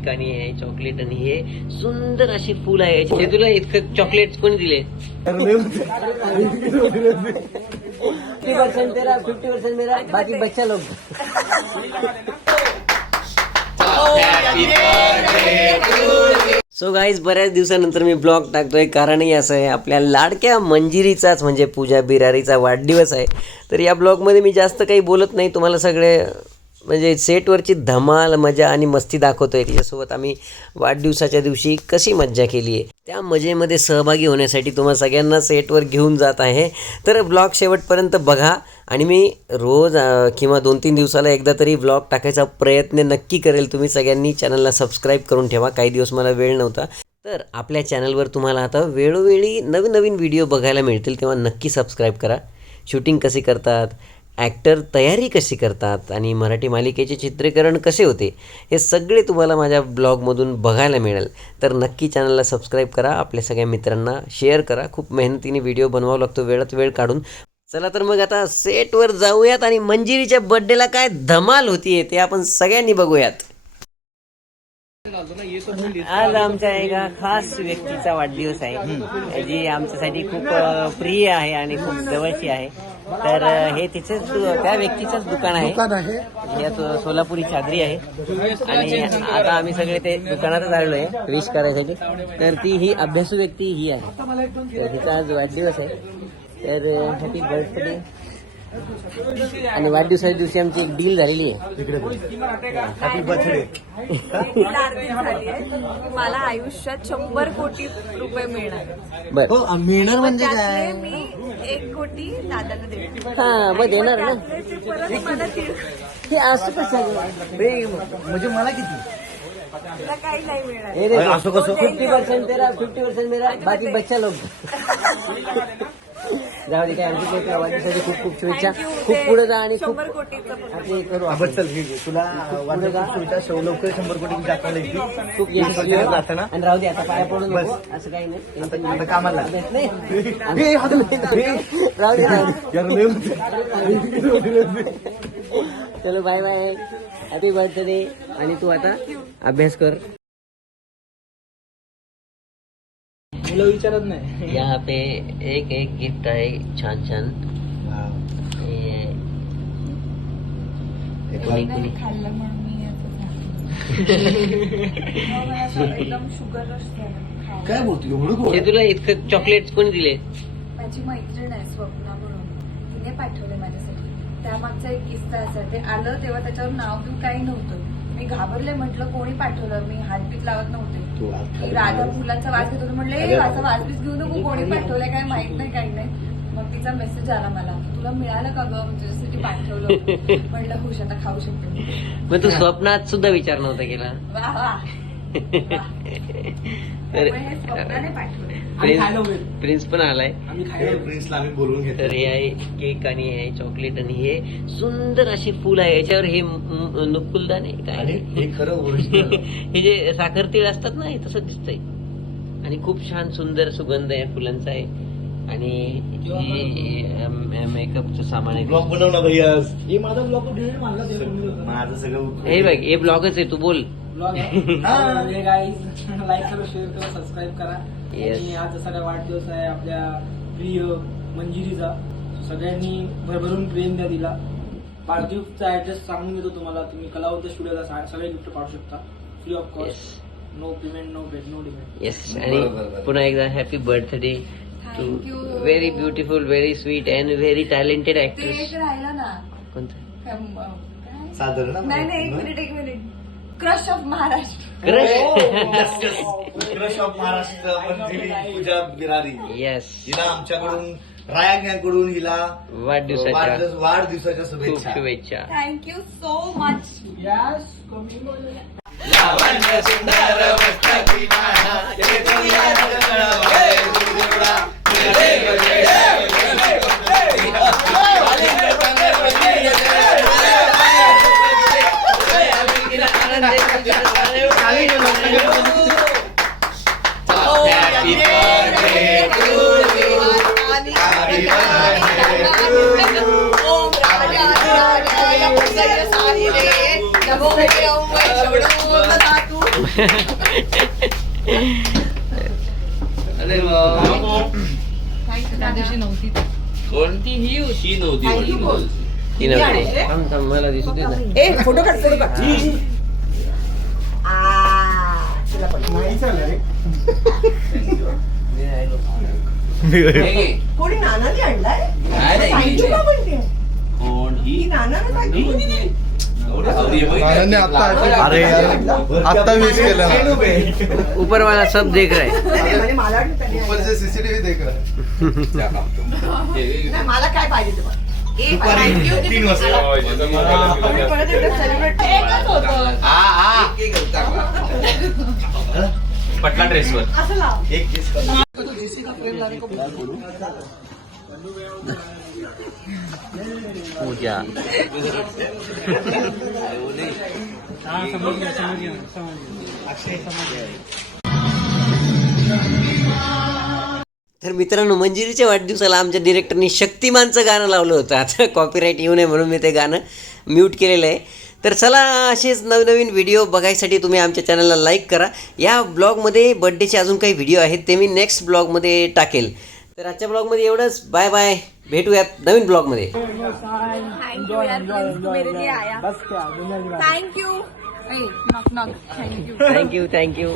Cake आणि हे chocolate आणि हे सुंदर अशी फुल आहे. हे तुला इतकं चॉकलेट कोणी दिले? फिफ्टी पर्सेंट तेरा फिफ्टी पर्सेंट मेरा बाकी बच्चा लोग. सो गाईज बऱ्याच दिवसानंतर मी ब्लॉग टाकतोय. कारणही असं आहे आपल्या लाडक्या मंजिरीचाच म्हणजे पूजा बिरारीचा वाढदिवस आहे. तर या ब्लॉगमध्ये मी जास्त काही बोलत नाही. तुम्हाला सगळे म्हणजे सेटवरची धमाल मजा आणि मस्ती दाखवतो आहे त्याच्यासोबत आम्ही वाढदिवसाच्या दिवशी कशी मज्जा केली आहे. त्या मजेमध्ये सहभागी होण्यासाठी तुम्हा सगळ्यांना सेटवर घेऊन जात आहे. तर ब्लॉग शेवटपर्यंत बघा आणि मी रोज किंवा दोन तीन दिवसाला एकदा तरी ब्लॉग टाकायचा प्रयत्न नक्की करेल. तुम्ही सगळ्यांनी चॅनलला सबस्क्राईब करून ठेवा. काही दिवस मला वेळ नव्हता. तर आपल्या चॅनलवर तुम्हाला आता वेळोवेळी नवीन नवीन व्हिडिओ बघायला मिळतील तेव्हा नक्की सबस्क्राईब करा. शूटिंग कशी करतात? ॲक्टर तयारी कशी करतात आणि मराठी मालिकेचे चित्रीकरण कसे होते हे सगळे तुम्हाला माझ्या ब्लॉगमधून बघायला मिळेल. तर नक्की चॅनलला सबस्क्राईब करा आपल्या सगळ्या मित्रांना शेअर करा. खूप मेहनतीने व्हिडिओ बनवावा लागतो वेळात वेळ काढून. चला तर मग आता सेटवर जाऊयात आणि मंजिरीच्या बड्डेला काय धमाल होतीये ते आपण सगळ्यांनी बघूयात. आज आमच्या एका खास व्यक्तीचा वाढदिवस आहे. जी आमच्यासाठी खूप प्रिय आहे आणि खूप जवळची आहे. तर हे तिचेच त्या व्यक्तीचंच दुकान आहे. दुकान आहे. या सोलापुरी चादरी आहे. आणि आता आम्ही सगळे ते दुकानातच आलेलो आहे विश करायसाठी. तर ती ही अभ्यासू व्यक्ती ही आहे. तर तिचा आज वाढदिवस आहे. तर हॅपी बर्थडे. आणि वाढदिवसाच्या दिवशी आमची एक डील झालेली आहे. हॅपी बर्थडे आरती झाली आहे मला आयुष्यात शंभर कोटी रुपये मिळणार. बर. हो मिळणार म्हणजे त्यातले काय? मी एक कोटी दादाला देते. हा मग देणार ना. परत मला हे असं कसं म्हणजे मला किती? तुला काही नाही मिळणार. हे असं कसं? फिफ्टी पर्सेंट तेरा फिफ्टी पर्सेंट मेरा बाकी बच्चा लोग जाऊ दे काय आमची काही वाढदिवसाची खूप खूप शुभेच्छा. खूप पुढे जा आणि खूप. आपले करू हा, आपण. चल घे. तुला वाटत सुविधा शो लवकर शंभर कोटी दाखवलं की खूप यश येऊ. जातं ना आणि राहू दे आता पाया पडून. नको असं काही नाही आता- टेन्शन आता कामाला. नाही. हे, हात. राहू दे राहू दे. यार, लय होतं. चलो बाय बाय हॅपी बर्थडे आणि तू आता अभ्यास कर मुलं विचारत नाही. यहाँ पे एक एक गिफ्ट आहे छान छान. खाल्लं म्हणून मी असं एकदम शुगर. काय बोलतो? एवढं गोड? हे तुला इतकं चॉकलेट कोणी दिले? माझी मैत्रीण आहे स्वप्ना म्हणून. तिने पाठवले माझ्यासाठी. त्यामागचा एक किस्सा असा ते आलं तेव्हा त्याच्यावर नाव बिव काही नव्हतं. घाबरले म्हटलं कोणी पाठवलं? मी हातबीत लावत नव्हते. तू आज की राधा. फुलांचा वास घेतो म्हटलं अरे. "ए, माझा वास बीस घेऊ नको कोणी पाठवलंय काय माहीत नाही काही नाही. मग तिचा मेसेज आला मला. तुला मिळालं का गं? तुझ्यासाठी पाठवलं. होतं." म्हणलं खुश आता खाऊ शकते. मग तू स्वप्नात सुद्धा विचार नव्हता केला? वा वा. तर हे प्रिन्स प्रिन्स पण आलाय. हे प्रिन्सला आम्ही बोलवून घेतो तर हे आहे केक आणि हे चॉकलेट आणि हे सुंदर अशी फुल आहे. याच्यावर हे नुकुलदाने काय? हे खरं ओरिजिनल हे जे साखर तीळ असतात ना हे तसं दिसतंय. आणि खूप छान सुंदर सुगंध आहे फुलांचा आहे. आणि हे मेकअपचं सामान आहे. ब्लॉग बनव ना भैया हे माझा ब्लॉग माझं सगळं हे बघ हे ब्लॉगच आहे तू बोल. हा. लाईक करा शेअर करा सबस्क्राईब करा. आणि आज सगळा वाढदिवस आहे आपल्या प्रिय मंजिरीचा सगळ्यांनी भरभरून प्रेम द्या दिला वाढदिवसचा ऍड्रेस सांगून देतो तुम्हाला तुम्ही कलावंत स्टुडिओला सगळे गिफ्ट काढू शकता free of. Cost no payment no bet no demand yes आणि. पुन्हा एकदा happy birthday to. Very beautiful very sweet and very talented actress राहिलं ना कोणतं काय, म, काय? साधारण ना? नाही नाही एक मिनिट एक minute crush of Maharashtra. Crush. हो, हो, हो. ऑफ महाराष्ट्र मंजिरी पूजा बिरारी. येस हिला आमच्याकडून रायाकडून हिला वाढदिवसाच्या वाढदिवसाच्या शुभेच्छा. शुभेच्छा. थँक्यू सो मच अरे त्या दिवशी नव्हती कोणती ही होती नव्हती ती नव्हती थांब थांब मला दिसू दे ना ए फोटो काढ फोटो काढ नाही चालणार रे हे, कोणी नानाने आणलाय ही ही अरे आता केलं. ऊपर वाला सब देख रहा है नाही, नाही, म्हणजे मला वाटलं त्यांनी ऊपर से सीसीटीव्ही देख रहा है. त्या कामतो. हे, हे, नाही, मला काय पाहिजे ते बघ. ए, thank you. हा. पूजा तर मित्रांनो मंजिरीच्या वाढदिवसाला आमच्या डिरेक्टरनी शक्तिमानचं गाणं लावलं होतं. आता कॉपीराईट येऊ नये म्हणून मी ते गाणं म्यूट केलेलं आहे. तर चला असेच नवनवीन व्हिडिओ बघायसाठी तुम्ही आमच्या चॅनलला लाईक करा. या ब्लॉगमध्ये बड्डेचे अजून काही व्हिडिओ आहेत ते मी नेक्स्ट ब्लॉगमध्ये टाकेल. तर आजच्या ब्लॉगमध्ये एवढंच. बाय बाय भेटूयात नवीन ब्लॉगमध्ये थँक्यू थँक्यू थँक्यू